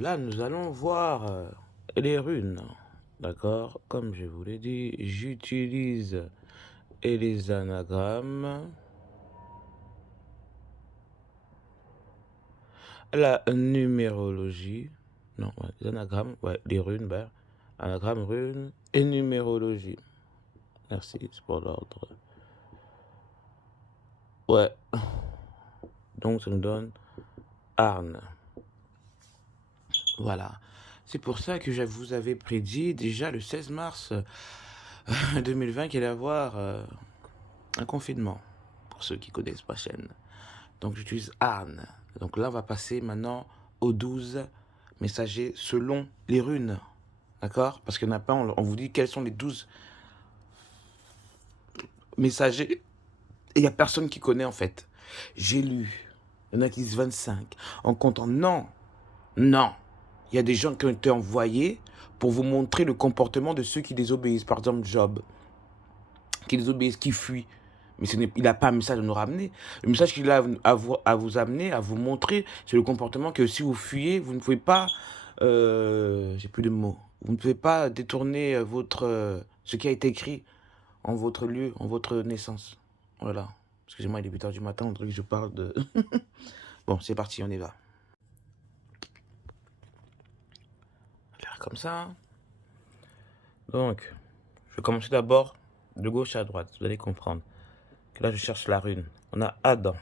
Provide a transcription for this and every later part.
là, nous allons voir les runes. D'accord? Comme je vous l'ai dit, j'utilise et les anagrammes, la numérologie, non, ouais, les anagrammes, ouais, les runes, ben, anagrammes, runes et numérologie. Merci, c'est pour l'ordre. Ouais, donc ça nous donne Arne. Voilà. C'est pour ça que je vous avais prédit déjà le 16 mars 2020 qu'il allait y avoir un confinement, pour ceux qui connaissent ma chaîne. Donc j'utilise Arne. Donc là, on va passer maintenant aux 12 messagers selon les runes. D'accord? Parce qu'il n'y en a pas, on vous dit quels sont les 12 messagers. Et il n'y a personne qui connaît en fait. J'ai lu. Il y en a qui disent 25. En comptant, non. Non. Il y a des gens qui ont été envoyés pour vous montrer le comportement de ceux qui désobéissent. Par exemple, Job, qui désobéissent, qui fuient. Mais il n'a pas un message à nous ramener. Le message qu'il a à vous amener, à vous montrer, c'est le comportement que si vous fuyez, vous ne pouvez pas... j'ai plus de mots. Vous ne pouvez pas détourner ce qui a été écrit en votre lieu, en votre naissance. Voilà. Excusez-moi, il est 8h du matin, on dirait que je parle de... Bon, c'est parti, on y va. On va faire comme ça. Donc, je vais commencer d'abord de gauche à droite. Vous allez comprendre. Que là, je cherche la rune. On a Adam.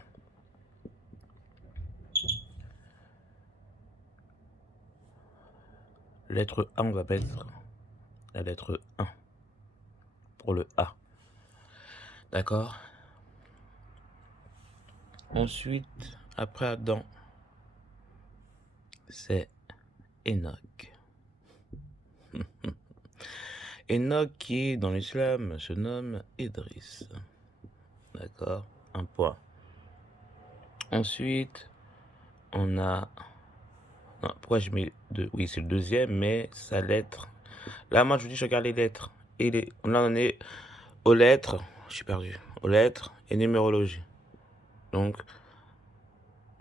Lettre A, on va mettre la lettre 1 pour le A. D'accord? Ensuite, après Adam, c'est Enoch. Enoch qui, dans l'islam, se nomme Idris. D'accord? Un point. Ensuite, on a... Non, pourquoi je mets deux? Oui, c'est le deuxième, mais sa lettre. Là, moi, je vous dis, je regarde les lettres. Là, on est aux lettres. Je suis perdu. Aux lettres et numérologie. Donc,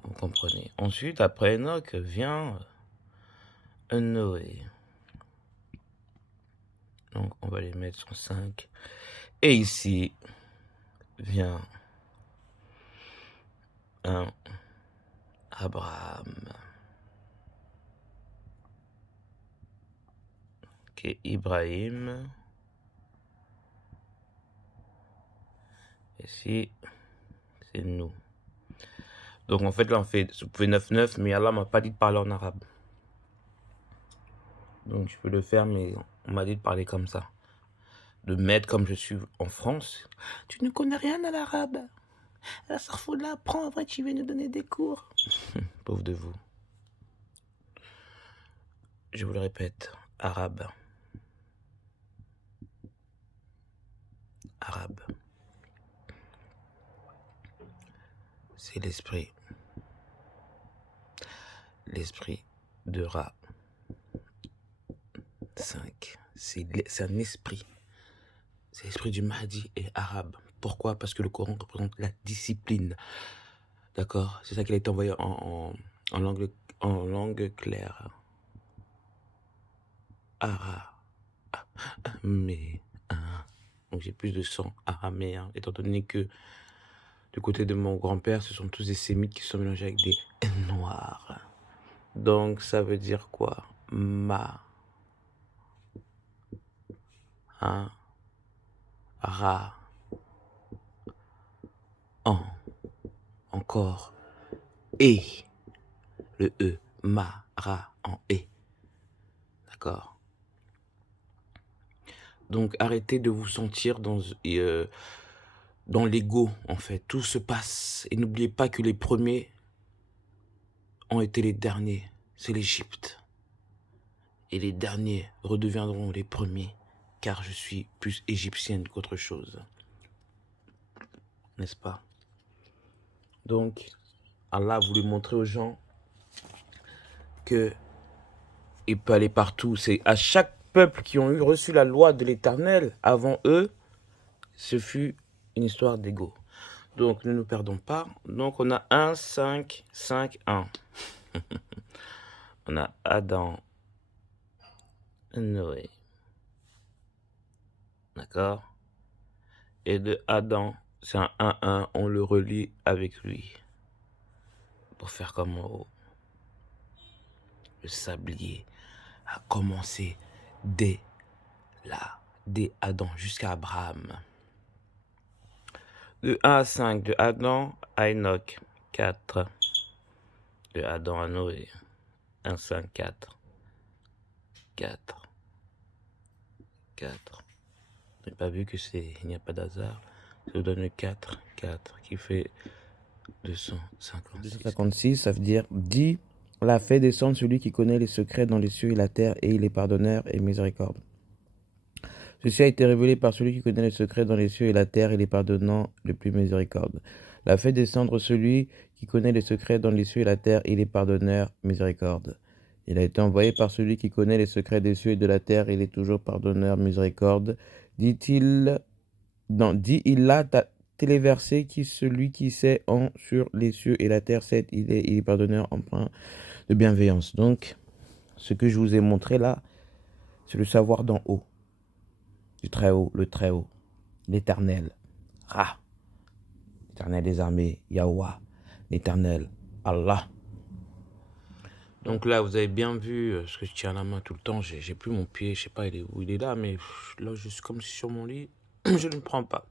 vous comprenez. Ensuite, après Enoch, vient Noé. Donc, on va les mettre sur 5. Et ici, vient un Abraham. Qui est Ibrahim. Ici, c'est nous. Donc, en fait, là, vous pouvez 9-9, mais Allah m'a pas dit de parler en arabe. Donc, je peux le faire, mais on m'a dit de parler comme ça. De mettre comme je suis en France. Tu ne connais rien à l'arabe. La Sarfoula, apprends, après tu viens nous donner des cours. Pauvre de vous. Je vous le répète, arabe. Arabe. C'est l'esprit. L'esprit de Ra. 5. C'est un esprit. C'est l'esprit du Mahdi et arabe. Pourquoi? Parce que le Coran représente la discipline. D'accord? C'est ça qu'il a été envoyé en langue claire. Araméen. Donc j'ai plus de sang araméen, étant donné que du côté de mon grand-père, ce sont tous des sémites qui sont mélangés avec des noirs. Donc ça veut dire quoi? Ra, encore, et, le E, ra, en et. D'accord? Donc arrêtez de vous sentir dans l'ego, en fait. Tout se passe. Et n'oubliez pas que les premiers ont été les derniers. C'est l'Égypte. Et les derniers redeviendront les premiers, car je suis plus égyptienne qu'autre chose. N'est-ce pas? Donc, Allah a voulu montrer aux gens que il peut aller partout. C'est à chaque peuple qui ont reçu la loi de l'Éternel avant eux, ce fut une histoire d'ego. Donc, ne nous perdons pas. Donc, on a 1, 5, 5, 1. On a Adam, Noé. D'accord? Et de Adam, c'est un 1-1, on le relie avec lui. Pour faire comme en haut. Le sablier a commencé dès Adam jusqu'à Abraham. De 1 à 5, de Adam à Enoch, 4. De Adam à Noé, 1, 5, 4. 4. 4. Vous n'avez pas vu que il n'y a pas d'hasard. Ça vous donne 4, 4, qui fait 256. 256, ça veut dire, dit, l'a fait descendre celui qui connaît les secrets dans les cieux et la terre, et il est pardonneur et miséricorde. Ceci a été révélé par celui qui connaît les secrets dans les cieux et la terre, et les pardonnant le plus miséricorde. L'a fait descendre celui qui connaît les secrets dans les cieux et la terre, et les pardonneur miséricorde. Il a été envoyé par celui qui connaît les secrets des cieux et de la terre, et il est toujours pardonneur miséricorde. Dit-il là, téléversé, qui celui qui sait en sur les cieux et la terre, il est pardonneur empreint de bienveillance. Donc, ce que je vous ai montré là, c'est le savoir d'en haut. Du Très-Haut, le Très-Haut, l'Éternel, Ra, l'Éternel des armées, Yahweh, l'Éternel, Allah. Donc là, vous avez bien vu ce que je tiens à la main tout le temps. J'ai plus mon pied, je sais pas où il est là, mais là, je suis comme sur mon lit, je ne le prends pas.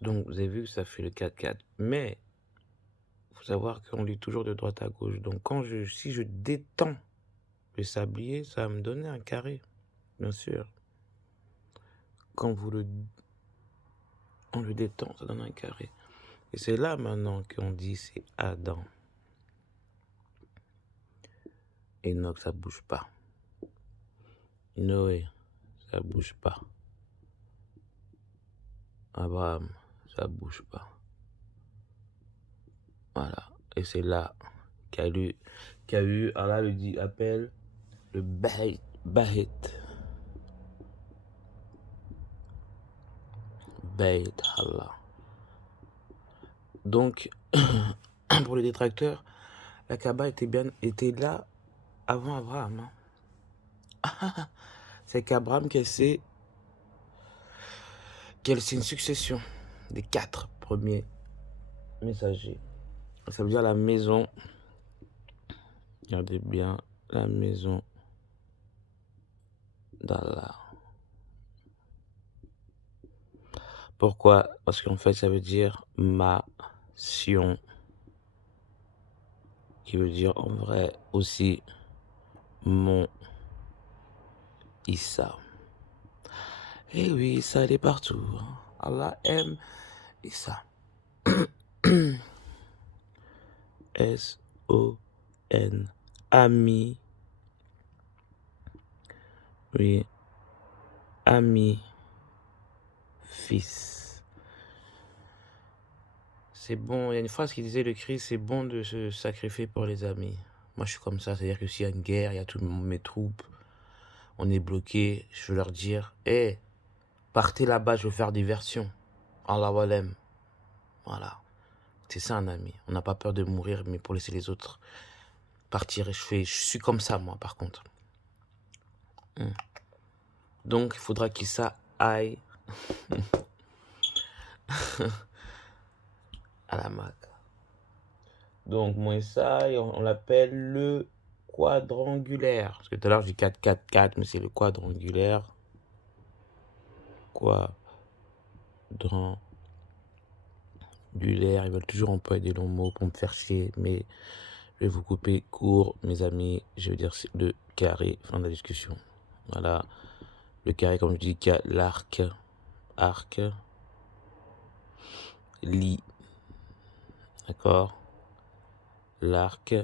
Donc, vous avez vu que ça fait le 4-4. Mais, il faut savoir qu'on lit toujours de droite à gauche. Donc, si je détends le sablier, ça va me donner un carré, bien sûr. Quand on le détend, ça donne un carré. Et c'est là maintenant qu'on dit c'est Adam. Enoch, ça bouge pas. Noé, ça bouge pas. Abraham, ça bouge pas. Voilà. Et c'est là qu'a eu, Allah le dit, appelle le Bahit. Bahit Allah. Donc, pour les détracteurs, la Kaaba était là avant Abraham. Hein. C'est qu'Abraham c'est une succession des 4 premiers messagers. Ça veut dire la maison. Regardez bien, la maison d'Allah. Pourquoi? Parce qu'en fait, ça veut dire ma sion, qui veut dire en vrai aussi mon Issa. Et oui, Issa, elle est partout. Allah aime Issa. S-O-N. Ami. Oui. Ami. Fils. C'est bon. Il y a une phrase qui disait, le Christ, c'est bon de se sacrifier pour les amis. Moi, je suis comme ça. C'est-à-dire que s'il y a une guerre, il y a toutes mes troupes, on est bloqué, je veux leur dire, hé, partez là-bas, je veux faire diversion. Allah walem. Voilà. C'est ça un ami. On n'a pas peur de mourir, mais pour laisser les autres partir. Je suis comme ça, moi, par contre. Donc, il faudra qu'il ça aille à la Mac. Donc, moi, ça, on l'appelle le quadrangulaire. Parce que tout à l'heure, j'ai 4-4-4, mais c'est le quadrangulaire. Quadrangulaire. Ils veulent toujours employer des longs mots pour me faire chier, mais je vais vous couper court, mes amis. Je veux dire, c'est le carré, fin de la discussion. Voilà. Le carré, comme je dis, qui a l'arc, lit. D'accord? L'arc,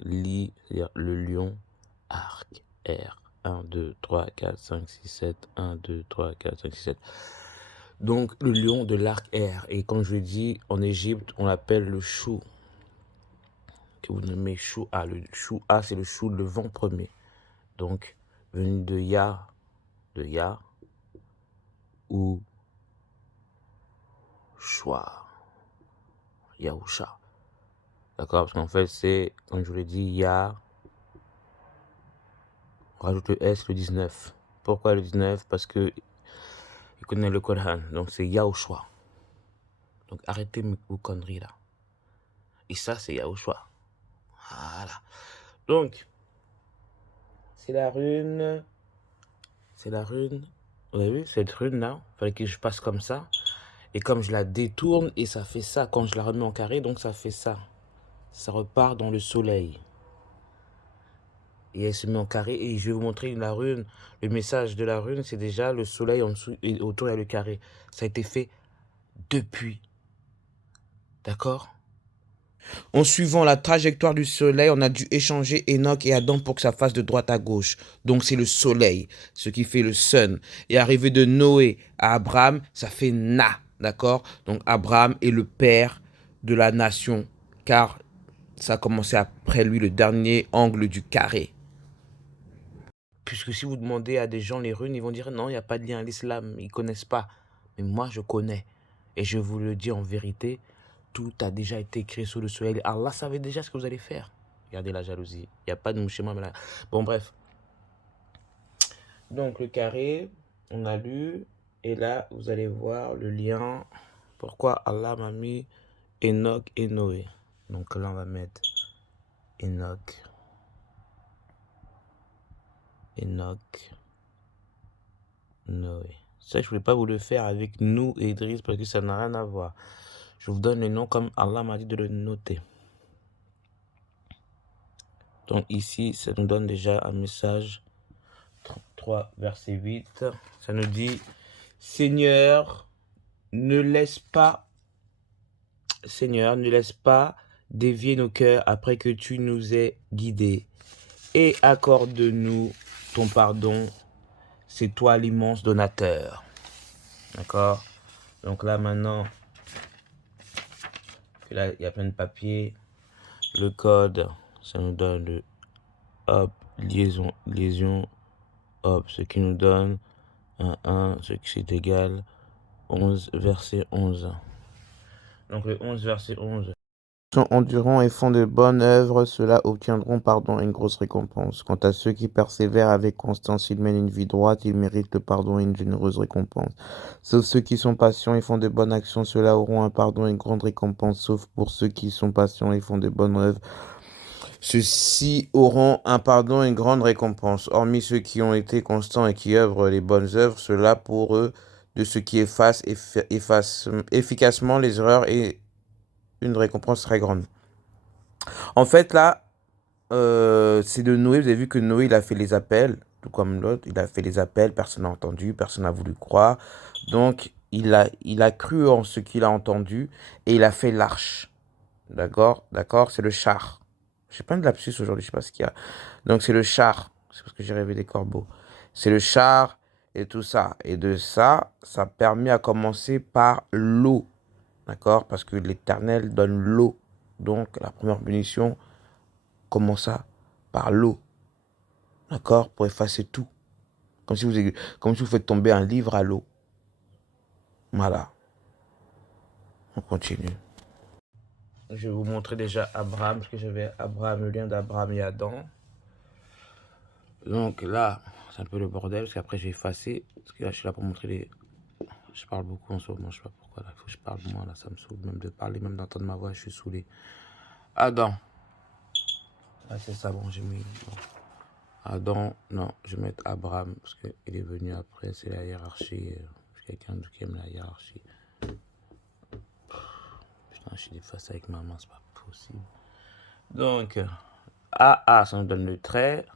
lit, c'est-à-dire le lion, arc, R. 1, 2, 3, 4, 5, 6, 7. 1, 2, 3, 4, 5, 6, 7. Donc, le lion de l'arc R. Et comme je dis, en Égypte, on l'appelle le chou. Que vous nommez chou A. Le chou A, c'est le chou, le vent premier. Donc, venu de Ya, ou Choix. Yahusha. D'accord? Parce qu'en fait, c'est, comme je vous l'ai dit, Ya, On rajoute le S, le 19. Pourquoi le 19? Parce que il connaît le Coran. Donc c'est Yahushua. Donc arrêtez vos conneries là. Et ça, c'est Yahushua. Voilà. Donc, c'est la rune. C'est la rune. Vous avez vu cette rune là? Il fallait que je passe comme ça. Et comme je la détourne, et ça fait ça. Quand je la remets en carré, donc ça fait ça. Ça repart dans le soleil. Et elle se met en carré. Et je vais vous montrer la rune. Le message de la rune, c'est déjà le soleil en dessous. Et autour, il y a le carré. Ça a été fait depuis. D'accord? En suivant la trajectoire du soleil, on a dû échanger Enoch et Adam pour que ça fasse de droite à gauche. Donc c'est le soleil, ce qui fait le sun. Et arrivé de Noé à Abraham, ça fait Na. D'accord? Donc Abraham est le père de la nation, car ça a commencé après lui le dernier angle du carré. Puisque si vous demandez à des gens les runes, ils vont dire non, il n'y a pas de lien à l'islam, ils ne connaissent pas. Mais moi, je connais. Et je vous le dis en vérité, tout a déjà été écrit sous le soleil. Allah savait déjà ce que vous allez faire. Regardez la jalousie. Il n'y a pas de mouchema. Mais là... Bon, bref. Donc, le carré, on a lu. Et là, vous allez voir le lien. Pourquoi Allah m'a mis Enoch et Noé. Donc là, on va mettre Enoch. Enoch. Noé. Ça, je ne voulais pas vous le faire avec nous et Idriss parce que ça n'a rien à voir. Je vous donne le nom comme Allah m'a dit de le noter. Donc ici, ça nous donne déjà un message. 33, verset 8. Ça nous dit, Seigneur, ne laisse pas dévier nos cœurs après que tu nous aies guidés. Et accorde-nous ton pardon. C'est toi l'immense donateur. D'accord? Donc là, maintenant, là, il y a plein de papiers. Le code, ça nous donne le hop, liaison, hop, ce qui nous donne 1, ce qui est égal 11, verset 11. Donc le 11, verset 11. Sont endurants et font de bonnes œuvres, ceux-là obtiendront pardon et une grosse récompense. Quant à ceux qui persévèrent avec constance, ils mènent une vie droite, ils méritent le pardon et une généreuse récompense. Sauf ceux qui sont patients et font de bonnes actions, ceux-là auront un pardon et une grande récompense. Sauf pour ceux qui sont patients et font de bonnes œuvres, ceux-ci auront un pardon et une grande récompense. Hormis ceux qui ont été constants et qui œuvrent les bonnes œuvres, cela pour eux de ceux qui effacent efficacement les erreurs et une récompense très grande. En fait, là, c'est de Noé. Vous avez vu que Noé, il a fait les appels, tout comme l'autre. Il a fait les appels, personne n'a entendu, personne n'a voulu croire. Donc, il a cru en ce qu'il a entendu et il a fait l'arche. D'accord? D'accord? C'est le char. J'ai plein de lapsus aujourd'hui, je sais pas ce qu'il y a. Donc, c'est le char. C'est parce que j'ai rêvé des corbeaux. C'est le char et tout ça. Et de ça, ça permet à commencer par l'eau. D'accord? Parce que l'Éternel donne l'eau. Donc, la première punition commença par l'eau. D'accord? Pour effacer tout. Comme si vous faites tomber un livre à l'eau. Voilà. On continue. Je vais vous montrer déjà Abraham, parce que j'avais Abraham, le lien d'Abraham et Adam. Donc là, c'est un peu le bordel, parce qu'après j'ai effacé. Parce que là, je suis là pour montrer les... Je parle beaucoup en ce moment, je sais pas pourquoi. Là, il faut que je parle moins, là, ça me saoule. Même de parler, même d'entendre ma voix, je suis saoulé. Adam. Ah, c'est ça, bon, j'ai mis... Bon. Adam, non, je vais mettre Abraham, parce qu'il est venu après, c'est la hiérarchie. Quelqu'un qui aime la hiérarchie. Putain, je suis des faces avec ma main, c'est pas possible. Donc, AA, ça nous donne le trait.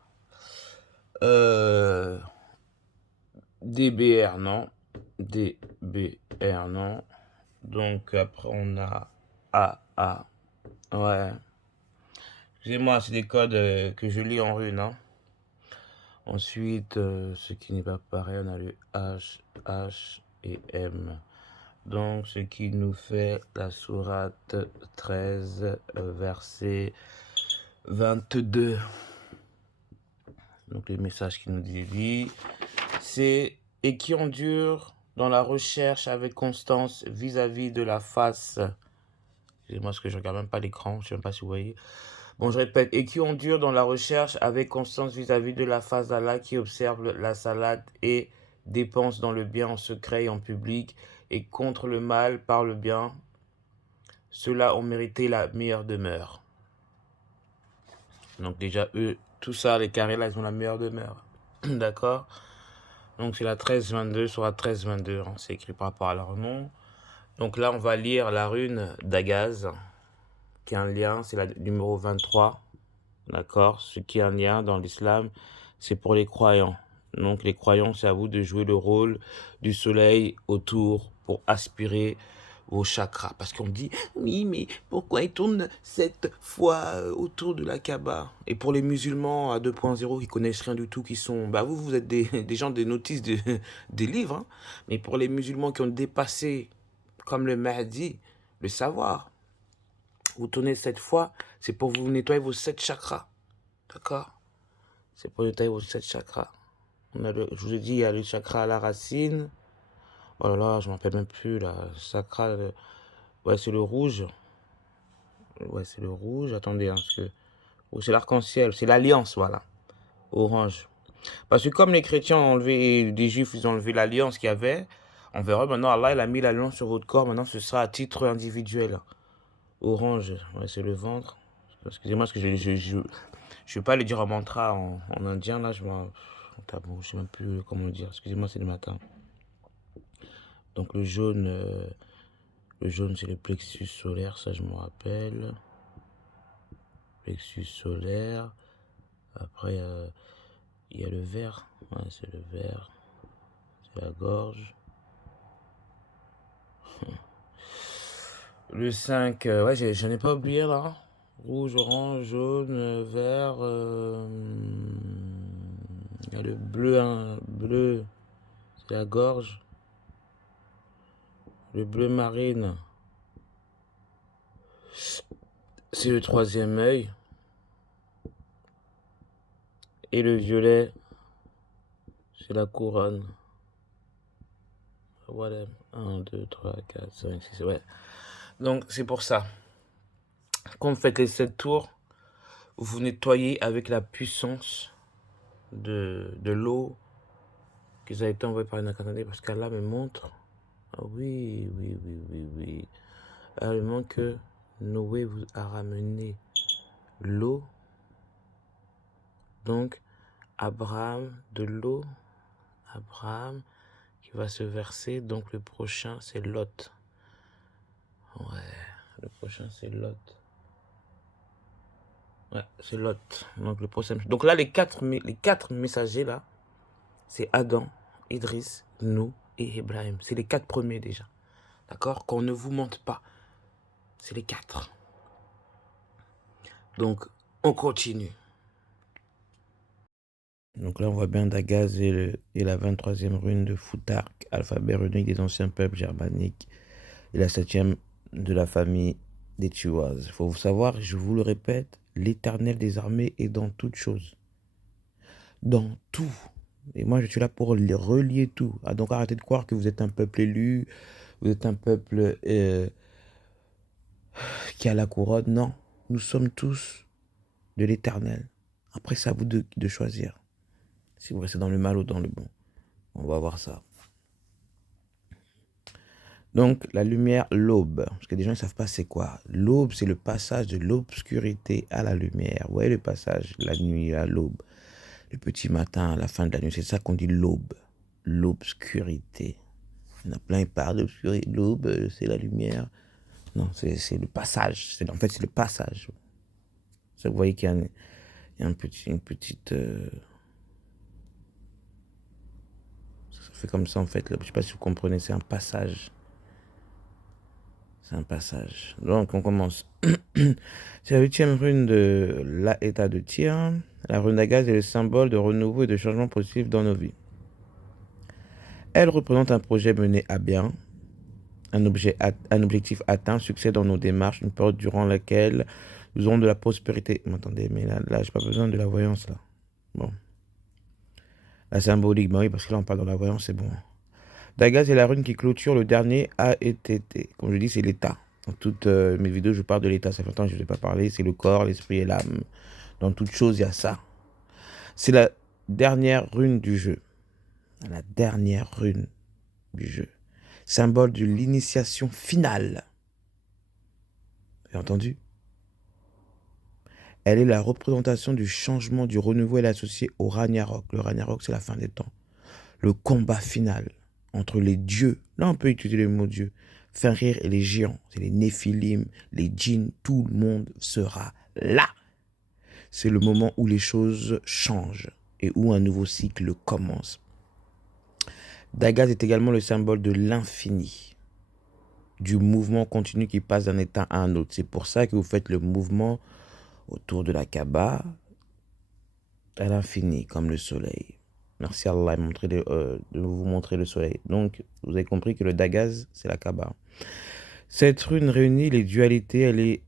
DBR, non. DBR, non. Donc, après, on a AA. Ouais. Excusez-moi, c'est des codes que je lis en rune, hein. Ensuite, ce qui n'est pas pareil, on a le H, H et M. Donc, ce qui nous fait la sourate 13, verset 22. Donc, les messages qui nous dit, c'est « Et qui endure dans la recherche avec constance vis-à-vis de la face. » Excusez-moi, parce que je ne regarde même pas l'écran, je ne sais même pas si vous voyez. Bon, je répète, et qui endure dans la recherche avec constance vis-à-vis de la face d'Allah, qui observe la salade et dépense dans le bien en secret et en public, et contre le mal par le bien, ceux-là ont mérité la meilleure demeure. Donc déjà, eux, tout ça, les carrés là, ils ont la meilleure demeure. D'accord? Donc c'est la 1322 sur la 1322, hein, c'est écrit par rapport à leur nom. Donc là, on va lire la rune d'Agaz, qui a un lien, c'est la numéro 23. D'accord? Ce qui est un lien dans l'islam, c'est pour les croyants. Donc les croyants, c'est à vous de jouer le rôle du soleil autour pour aspirer vos chakras. Parce qu'on dit, oui, mais pourquoi ils tournent 7 fois autour de la Kaaba? Et pour les musulmans à 2.0 qui connaissent rien du tout, qui sont... Bah vous êtes des gens des notices des livres. Hein. Mais pour les musulmans qui ont dépassé, comme le Mahdi, le savoir, vous tournez 7 fois, c'est pour vous nettoyer vos 7 chakras. D'accord? C'est pour nettoyer vos 7 chakras. Je vous ai dit, il y a le chakra à la racine. Oh là là, je ne me rappelle même plus. Là. Chakra, ouais, c'est le rouge. Ouais, c'est le rouge. Attendez, hein, parce que... c'est l'arc-en-ciel. C'est l'alliance, voilà. Orange. Parce que comme les chrétiens ont enlevé, des juifs, ils ont enlevé l'alliance qu'il y avait, on verra maintenant, Allah, il a mis l'alliance sur votre corps. Maintenant, ce sera à titre individuel. Orange, ouais, c'est le ventre. Excusez-moi, parce que je ne vais pas le dire en mantra en indien, là, je ne sais même plus comment le dire. Excusez-moi, c'est le matin. Donc le jaune, c'est le plexus solaire, ça je me rappelle. Plexus solaire. Après, il y a le vert. Ouais, c'est le vert. C'est la gorge. Le 5, ouais, j'en ai pas oublié là. Rouge, orange, jaune, vert. Il y a le bleu, hein, bleu, c'est la gorge. Le bleu marine, c'est le troisième œil. Et le violet, c'est la couronne. Voilà. 1, 2, 3, 4, 5, 6, ouais. Donc, c'est pour ça. Quand vous faites les 7 tours, vous nettoyez avec la puissance de l'eau qui vous a été envoyée par une Akatane, parce qu'Allah me montre. Ah oui, oui, oui, oui, oui. Elle me montre que Noé vous a ramené l'eau. Donc, Abraham, de l'eau. Abraham qui va se verser. Donc, le prochain, c'est Lot. Ouais, le prochain, c'est Lot. Ouais, c'est Lot. Donc, le prochain. Donc là, les quatre messagers, là, c'est Adam, Idriss, nous et Ibrahim. C'est les 4 premiers déjà. D'accord? Qu'on ne vous mente pas. C'est les 4. Donc, on continue. Donc là, on voit bien Dagaz et la 23e rune de Futark, alphabet runique des anciens peuples germaniques, et la 7e de la famille des Tuoises. Il faut vous savoir, je vous le répète, l'Éternel des armées est dans toutes choses. Dans tout. Et moi, je suis là pour relier tout. Ah, donc arrêtez de croire que vous êtes un peuple élu, vous êtes un peuple qui a la couronne. Non, nous sommes tous de l'Éternel. Après, c'est à vous de choisir. Si vous restez dans le mal ou dans le bon. On va voir ça. Donc, la lumière, l'aube. Parce que des gens ne savent pas c'est quoi. L'aube, c'est le passage de l'obscurité à la lumière. Vous voyez le passage, la nuit à l'aube. Le petit matin à la fin de la nuit. C'est ça qu'on dit l'aube. L'obscurité. Il y en a plein qui parlent d'obscurité. L'aube, c'est la lumière. Non, c'est le passage. En fait, c'est le passage. Ça, vous voyez qu'il y a une petite... ça fait comme ça, en fait. Là. Je ne sais pas si vous comprenez. C'est un passage. C'est un passage. Donc, on commence. C'est la 8e rune de l'état de tir. La rune d'Agaz est le symbole de renouveau et de changement positif dans nos vies. Elle représente un projet mené à bien, un objectif atteint, succès dans nos démarches, une période durant laquelle nous aurons de la prospérité. Attendez, mais là, j'ai pas besoin de la voyance, là. Bon. La symbolique, bah oui, parce que là, on parle de la voyance, c'est bon. Dagaz est la rune qui clôture le dernier AETT. Comme je dis, c'est l'état. Dans toutes mes vidéos, je parle de l'état. Ça fait longtemps que je ne vous ai pas parlé. C'est le corps, l'esprit et l'âme. Dans toute chose, il y a ça. C'est la dernière rune du jeu. La dernière rune du jeu. Symbole de l'initiation finale. Vous avez entendu? Elle est la représentation du changement, du renouveau. Elle est associée au Ragnarok. Le Ragnarok, c'est la fin des temps. Le combat final entre les dieux. Là, on peut utiliser le mot dieu. Fenrir et les géants. C'est les Néphilim, les djinns. Tout le monde sera là. C'est le moment où les choses changent et où un nouveau cycle commence. Dagaz est également le symbole de l'infini, du mouvement continu qui passe d'un état à un autre. C'est pour ça que vous faites le mouvement autour de la Kaaba à l'infini, comme le soleil. Merci Allah de vous montrer le soleil. Donc, vous avez compris que le Dagaz, c'est la Kaaba. Cette rune réunit les dualités, elle est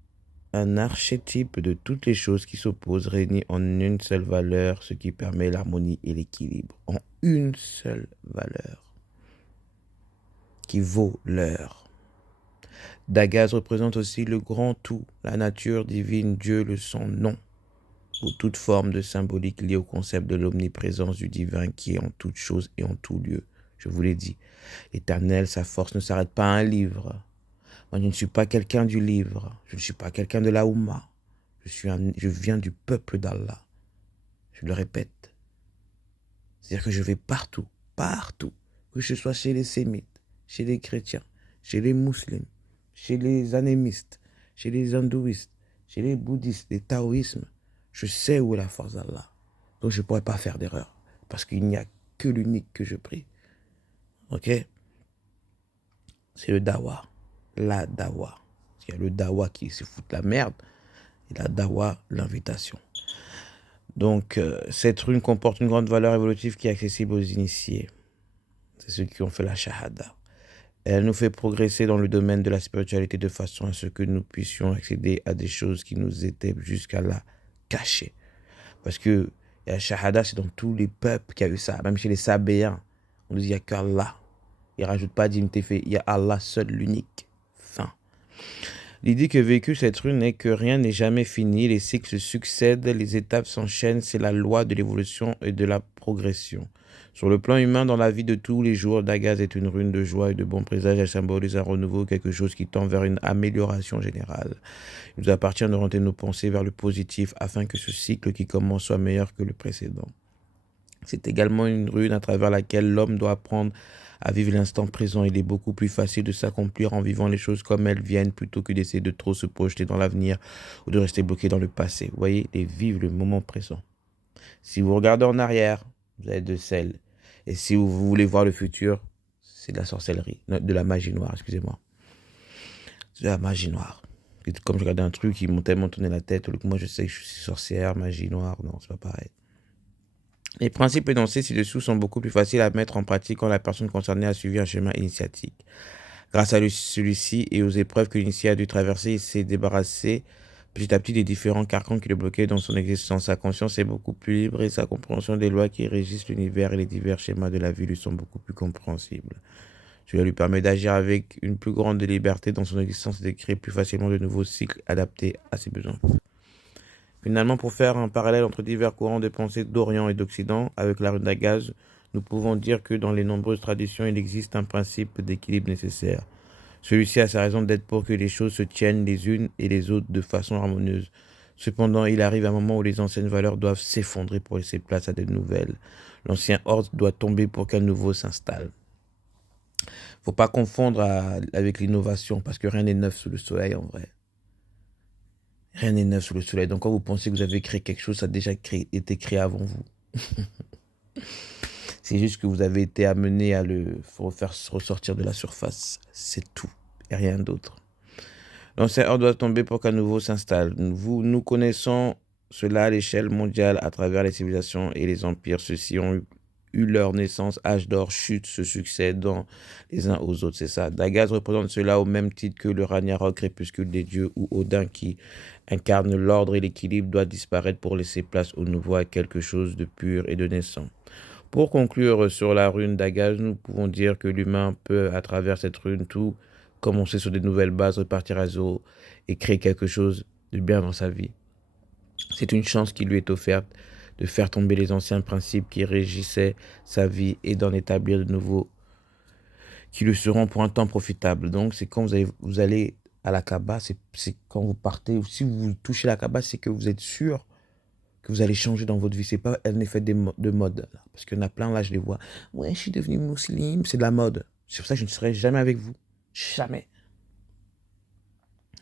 un archétype de toutes les choses qui s'opposent, réunies en une seule valeur, ce qui permet l'harmonie et l'équilibre. En une seule valeur, qui vaut l'heure. Dagaz représente aussi le grand tout, la nature divine, Dieu, le son nom, ou toute forme de symbolique liée au concept de l'omniprésence du divin qui est en toute chose et en tout lieu. Je vous l'ai dit, l'éternel, sa force ne s'arrête pas à un livre. Moi, je ne suis pas quelqu'un du livre, je ne suis pas quelqu'un de la Oumma. Je viens du peuple d'Allah. Je le répète. C'est-à-dire que je vais partout, partout. Que ce soit chez les sémites, chez les chrétiens, chez les musulmans, chez les animistes, chez les hindouistes, chez les bouddhistes, les taoïsmes. Je sais où est la force d'Allah. Donc je ne pourrais pas faire d'erreur. Parce qu'il n'y a que l'unique que je prie. Ok? C'est le dawa. La dawa. Il y a le dawa qui se fout de la merde. Et la dawa, l'invitation. Donc, cette rune comporte une grande valeur évolutive qui est accessible aux initiés. C'est ceux qui ont fait la shahada. Elle nous fait progresser dans le domaine de la spiritualité de façon à ce que nous puissions accéder à des choses qui nous étaient jusqu'à là cachées. Parce que la shahada, c'est dans tous les peuples qu'il y a eu ça. Même chez les Sabéens, on nous dit qu'il n'y a qu'Allah. Il ne rajoute pas divinité fait. Il y a Allah seul, l'unique. Fin. L'idée que véhicule cette rune est que rien n'est jamais fini, les cycles se succèdent, les étapes s'enchaînent, c'est la loi de l'évolution et de la progression. Sur le plan humain, dans la vie de tous les jours, Dagaz est une rune de joie et de bon présage, elle symbolise un renouveau, quelque chose qui tend vers une amélioration générale. Il nous appartient d'orienter nos pensées vers le positif afin que ce cycle qui commence soit meilleur que le précédent. C'est également une rune à travers laquelle l'homme doit apprendre à vivre l'instant présent. Il est beaucoup plus facile de s'accomplir en vivant les choses comme elles viennent plutôt que d'essayer de trop se projeter dans l'avenir ou de rester bloqué dans le passé. Vous voyez, et vivre le moment présent. Si vous regardez en arrière, vous avez de sel. Et si vous voulez voir le futur, c'est de la sorcellerie, de la magie noire, excusez-moi. C'est de la magie noire. Comme je regardais un truc, ils m'ont tellement tourné la tête, moi je sais que je suis sorcière, magie noire, non, c'est pas pareil. Les principes énoncés ci-dessous sont beaucoup plus faciles à mettre en pratique quand la personne concernée a suivi un chemin initiatique. Grâce à celui-ci et aux épreuves que l'initié a dû traverser, il s'est débarrassé petit à petit des différents carcans qui le bloquaient dans son existence. Sa conscience est beaucoup plus libre et sa compréhension des lois qui régissent l'univers et les divers schémas de la vie lui sont beaucoup plus compréhensibles. Cela lui permet d'agir avec une plus grande liberté dans son existence et de créer plus facilement de nouveaux cycles adaptés à ses besoins. Finalement, pour faire un parallèle entre divers courants de pensée d'Orient et d'Occident avec la rune Dagaz, nous pouvons dire que dans les nombreuses traditions, il existe un principe d'équilibre nécessaire. Celui-ci a sa raison d'être pour que les choses se tiennent les unes et les autres de façon harmonieuse. Cependant, il arrive un moment où les anciennes valeurs doivent s'effondrer pour laisser place à de nouvelles. L'ancien ordre doit tomber pour qu'un nouveau s'installe. Faut pas confondre avec l'innovation, parce que rien n'est neuf sous le soleil en vrai. Rien n'est neuf sous le soleil. Donc quand vous pensez que vous avez créé quelque chose, ça a déjà été créé avant vous. C'est juste que vous avez été amené à le faire ressortir de la surface. C'est tout. Et rien d'autre. L'ancien ordre doit tomber pour qu'un nouveau s'installe. Nous connaissons cela à l'échelle mondiale à travers les civilisations et les empires. Ceux-ci ont eu leur naissance, âge d'or, chute, se succèdent les uns aux autres. C'est ça. Dagaz représente cela au même titre que le Ragnarok, crépuscule des dieux, ou Odin qui incarne l'ordre et l'équilibre doit disparaître pour laisser place au nouveau, à quelque chose de pur et de naissant. Pour conclure sur la rune Dagaz, nous pouvons dire que l'humain peut, à travers cette rune, tout commencer sur de nouvelles bases, repartir à zéro et créer quelque chose de bien dans sa vie. C'est une chance qui lui est offerte de faire tomber les anciens principes qui régissaient sa vie et d'en établir de nouveaux qui le seront pour un temps profitable. Donc, c'est quand vous allez à la Kaaba, c'est quand vous partez, ou si vous touchez la Kaaba, c'est que vous êtes sûr que vous allez changer dans votre vie. C'est pas un effet de mode. Là. Parce qu'il y en a plein, là, je les vois. Ouais, je suis devenu musulman, c'est de la mode. C'est pour ça que je ne serai jamais avec vous. Jamais.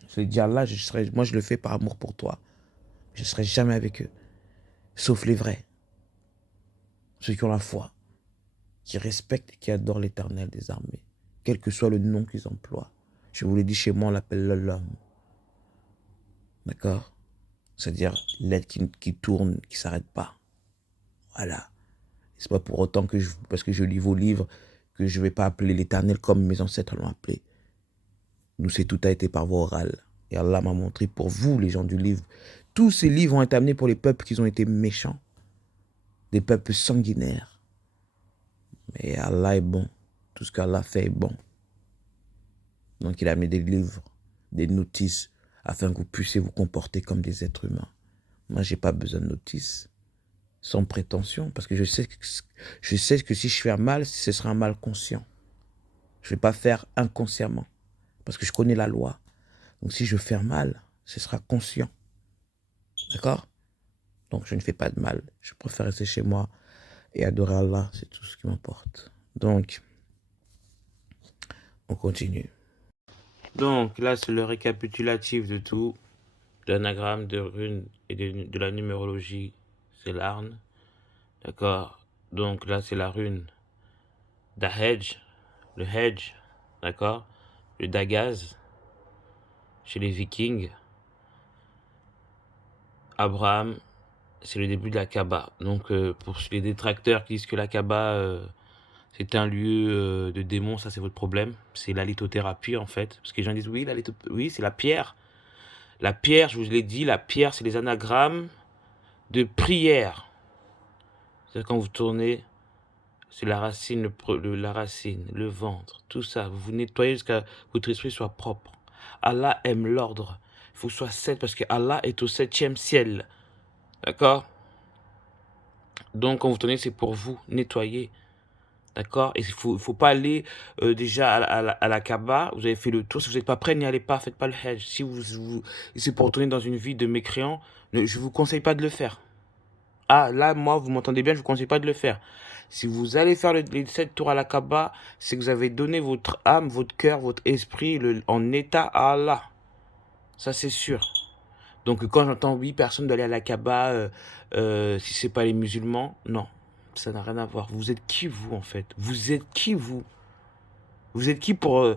Je vais dire là, moi, je le fais par amour pour toi. Je ne serai jamais avec eux. Sauf les vrais. Ceux qui ont la foi. Qui respectent et qui adorent l'Éternel des armées. Quel que soit le nom qu'ils emploient. Je vous l'ai dit, chez moi, on l'appelle l'homme. D'accord? C'est-à-dire l'aide qui tourne, qui ne s'arrête pas. Voilà. C'est pas pour autant que parce que je lis vos livres, que je ne vais pas appeler l'Éternel comme mes ancêtres l'ont appelé. Nous, c'est tout a été par voie orale. Et Allah m'a montré pour vous, les gens du livre. Tous ces livres ont été amenés pour les peuples qui ont été méchants. Des peuples sanguinaires. Mais Allah est bon. Tout ce qu'Allah fait est bon. Donc il a mis des livres, des notices, afin que vous puissiez vous comporter comme des êtres humains. Moi, je n'ai pas besoin de notices, sans prétention, parce que je sais que si je fais un mal, ce sera un mal conscient. Je ne vais pas faire inconsciemment, parce que je connais la loi. Donc si je fais un mal, ce sera conscient. D'accord? Donc je ne fais pas de mal. Je préfère rester chez moi et adorer Allah, c'est tout ce qui m'importe. Donc, on continue. Donc là, c'est le récapitulatif de tout. L'anagramme de runes et de la numérologie, c'est l'Arne. D'accord? Donc là, c'est la rune d'Ahedj, le Hedj, d'accord? Le Dagaz, chez les Vikings. Abraham, c'est le début de la Kaaba. Donc pour les détracteurs qui disent que la Kaaba, c'est un lieu de démons, ça c'est votre problème. C'est la lithothérapie en fait. Parce que les gens disent, oui, c'est la pierre. La pierre, je vous l'ai dit, la pierre, c'est les anagrammes de prière. C'est-à-dire quand vous tournez, c'est la racine, la racine, le ventre, tout ça. Vous vous nettoyez jusqu'à votre esprit soit propre. Allah aime l'ordre. Il faut que ce soit 7 parce que Allah est au 7e ciel. D'accord? Donc quand vous tournez, c'est pour vous nettoyer. D'accord? Et il faut pas aller déjà à la Kaaba. Vous avez fait le tour. Si vous n'êtes pas prêt, n'y allez pas. Faites pas le Hajj. Si c'est pour retourner dans une vie de mécréant, je vous conseille pas de le faire. Ah, là, moi, vous m'entendez bien, je vous conseille pas de le faire. Si vous allez faire les 7 tours à la Kaaba, c'est que vous avez donné votre âme, votre cœur, votre esprit en état à Allah. Ça, c'est sûr. Donc, quand j'entends 8 personnes d'aller à la Kaaba, si c'est pas les musulmans, non. Ça n'a rien à voir. Vous êtes qui, vous, en fait? Vous êtes qui, vous? Vous êtes qui pour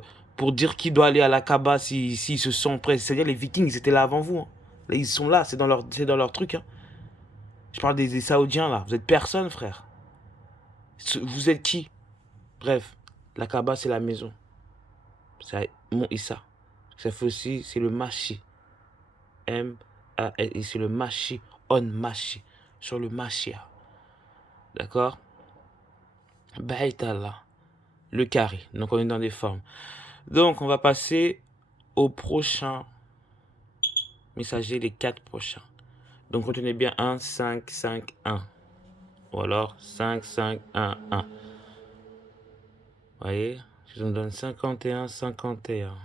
dire qui doit aller à la Kaaba s'ils se sont prêts? C'est-à-dire, les Vikings, ils étaient là avant vous. Hein. Là, ils sont là, c'est dans leur truc. Hein. Je parle des Saoudiens, là. Vous êtes personne, frère. Vous êtes qui? Bref, la Kaaba, c'est la maison. C'est mon Issa. Ça fait aussi, c'est le Mashi. M-A-S, et c'est le Mashi, on Mashi. Sur le Mashia. D'accord? Bait Allah. Le carré. Donc, on est dans des formes. Donc, on va passer au prochain messager, les 4 prochains. Donc, retenez bien 1, 5, 5, 1. Ou alors 5, 5, 1, 1. Vous voyez? Je vous en donne 51, 51.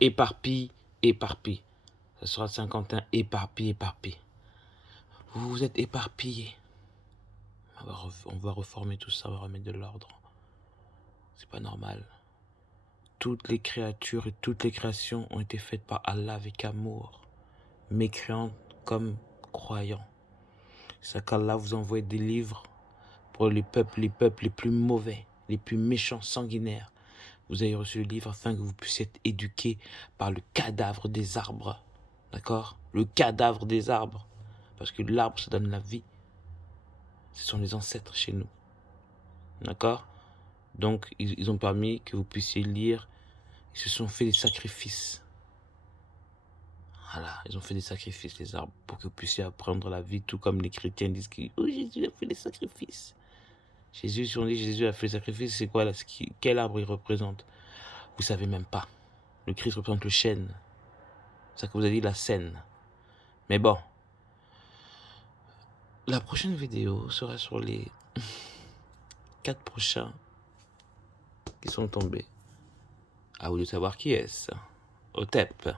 Éparpille, éparpille. Ça sera 51, éparpille, éparpille. Vous vous êtes éparpillés. On va reformer tout ça, on va remettre de l'ordre. C'est pas normal. Toutes les créatures et toutes les créations ont été faites par Allah avec amour. Mécréants comme croyants. C'est qu'Allah vous envoie des livres pour les peuples les plus mauvais, les plus méchants, sanguinaires. Vous avez reçu le livre afin que vous puissiez être éduqués par le cadavre des arbres. D'accord? Le cadavre des arbres. Parce que l'arbre, ça donne la vie. Ce sont les ancêtres chez nous. D'accord? Donc, ils ont permis que vous puissiez lire. Ils se sont fait des sacrifices. Voilà, ils ont fait des sacrifices, les arbres, pour que vous puissiez apprendre la vie, tout comme les chrétiens disent que oh, Jésus a fait des sacrifices. Jésus, si on dit Jésus a fait le sacrifice, c'est quoi là? Quel arbre il représente? Vous savez même pas. Le Christ représente le chêne. C'est ça que vous avez dit, la scène. Mais bon. La prochaine vidéo sera sur les 4 prochains qui sont tombés. À vous de savoir qui est-ce. Hotep.